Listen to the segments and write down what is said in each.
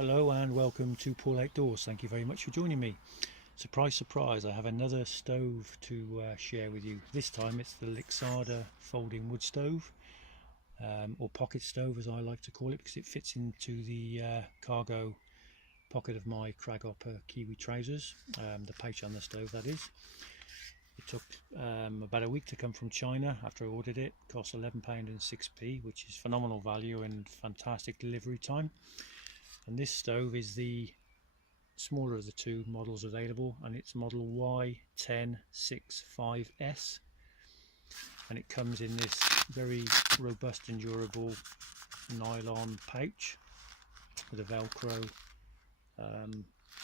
Hello and welcome to Paul Outdoors. Thank you very much for joining me. Surprise, surprise, I have another stove to share with you. This time it's the Lixada Folding Wood Stove, or Pocket Stove as I like to call it, because it fits into the cargo pocket of my Cragopper Kiwi trousers, the pouch on the stove that is. It took about a week to come from China after I ordered it. It cost £11.06, which is phenomenal value and fantastic delivery time. And this stove is the smaller of the two models available, and it's model Y1065S, and it comes in this very robust and durable nylon pouch with a velcro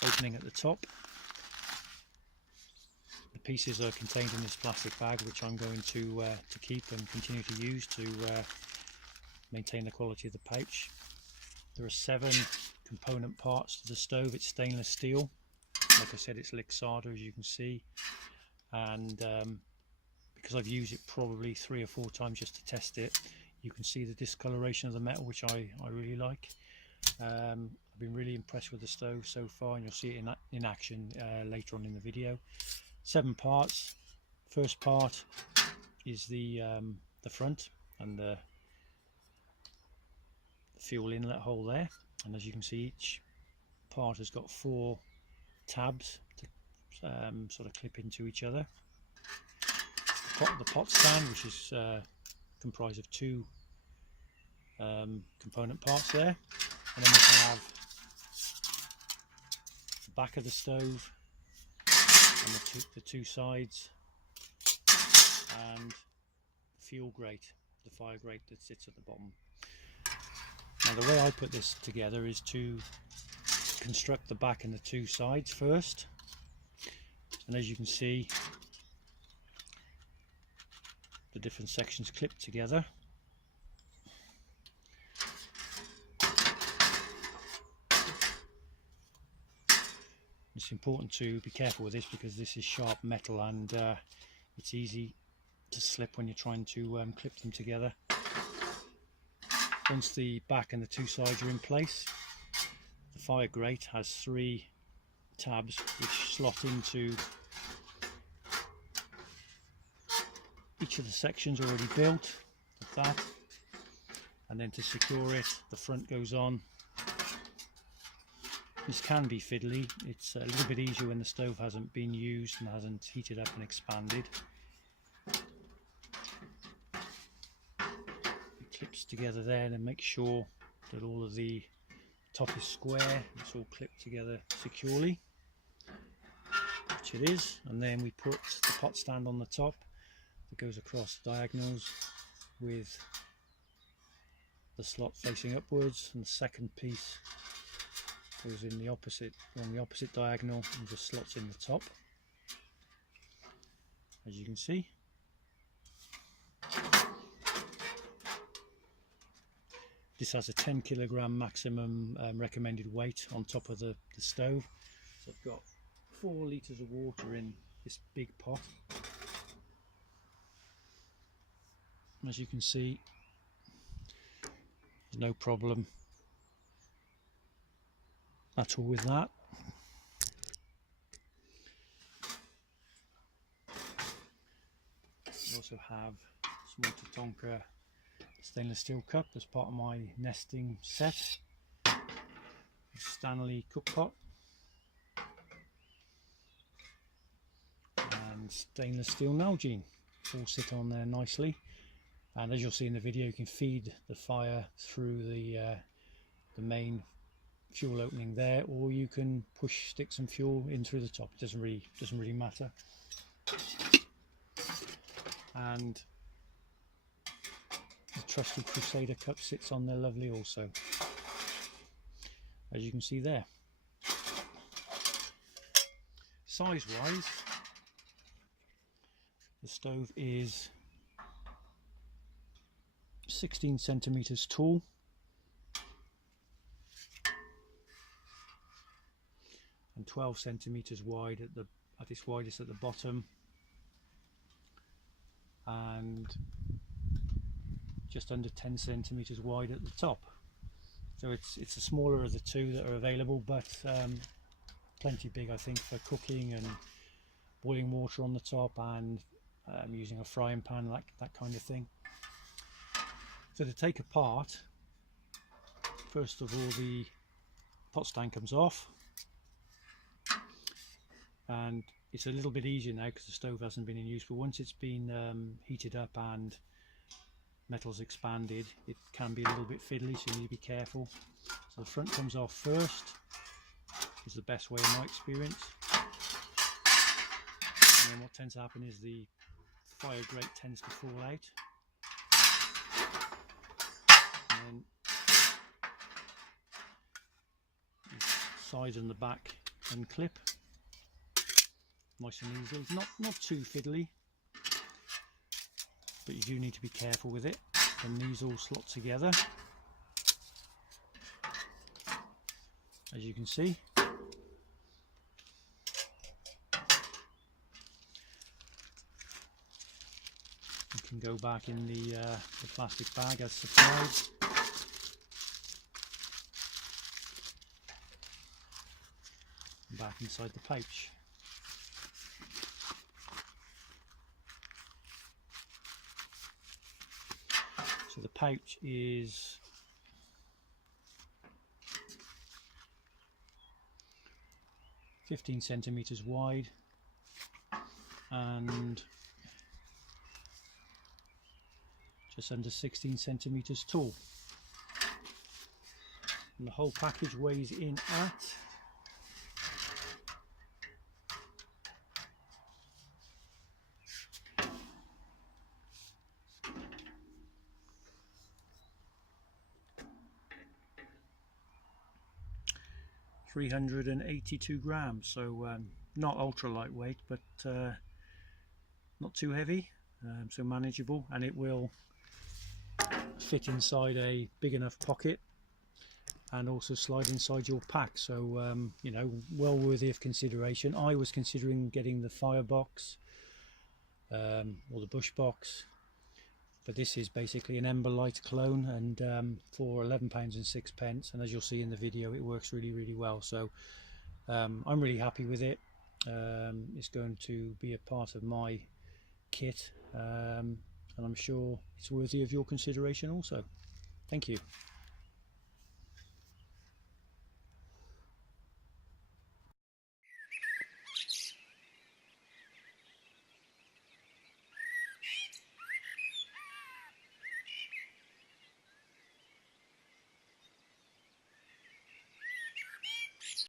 opening at the top. The pieces are contained in this plastic bag, which I'm going to keep and continue to use to maintain the quality of the pouch. There are 7 component parts to the stove. It's stainless steel, like I said, it's Lixada, as you can see, and because I've used it probably 3 or 4 times just to test it, you can see the discoloration of the metal, which I really like. I've been really impressed with the stove so far, and you'll see it in action later on in the video. 7 parts. First part is the front and the fuel inlet hole there, and as you can see, each part has got 4 tabs to sort of clip into each other. The pot stand, which is comprised of 2 component parts there, and then we have the back of the stove and the two sides, and the fuel grate, the fire grate that sits at the bottom. Now the way I put this together is to construct the back and the 2 sides first, and as you can see, the different sections clip together. It's important to be careful with this because this is sharp metal, and it's easy to slip when you're trying to clip them together. Once the back and the 2 sides are in place, the fire grate has 3 tabs which slot into each of the sections already built, like that, and then to secure it, the front goes on. This can be fiddly. It's a little bit easier when the stove hasn't been used and hasn't heated up and expanded. Clips together there, and make sure that all of the top is square, it's all clipped together securely, which it is. And then we put the pot stand on the top that goes across the diagonals with the slot facing upwards, and the second piece goes in the opposite, on the opposite diagonal, and just slots in the top, as you can see. This has a 10 kilogram maximum recommended weight on top of the stove. So I've got 4 litres of water in this big pot. As you can see, there's no problem at all with that. I also have small Tatonka stainless steel cup as part of my nesting set. Stanley cook pot and stainless steel Nalgene all sit on there nicely, and as you'll see in the video, you can feed the fire through the main fuel opening there, or you can stick some fuel in through the top. It doesn't really matter. And the trusty Crusader cup sits on there lovely also, as you can see there. Size wise, the stove is 16 centimeters tall, and 12 centimeters wide at its widest at the bottom, and just under 10 centimeters wide at the top. So it's the smaller of the two that are available, but plenty big, I think, for cooking and boiling water on the top, and using a frying pan, that kind of thing. So to take apart, first of all, the pot stand comes off, and it's a little bit easier now because the stove hasn't been in use, but once it's been heated up and metal's expanded, it can be a little bit fiddly, so you need to be careful. So the front comes off first, is the best way in my experience. And then what tends to happen is the fire grate tends to fall out. And then the sides and the back unclip. Nice and easy. It's not too fiddly, but you do need to be careful with it. And these all slot together, as you can see. You can go back in the plastic bag as supplied. And back inside the pouch. So the pouch is 15 centimeters wide and just under 16 centimeters tall. And the whole package weighs in at 382 grams, so not ultra lightweight, but not too heavy, so manageable, and it will fit inside a big enough pocket and also slide inside your pack, so you know, well worthy of consideration. I was considering getting the Firebox or the Bushbox, but this is basically an Emberlit clone, and for £11.06, and as you'll see in the video, it works really well. So I'm really happy with it. It's going to be a part of my kit, and I'm sure it's worthy of your consideration also. Thank you.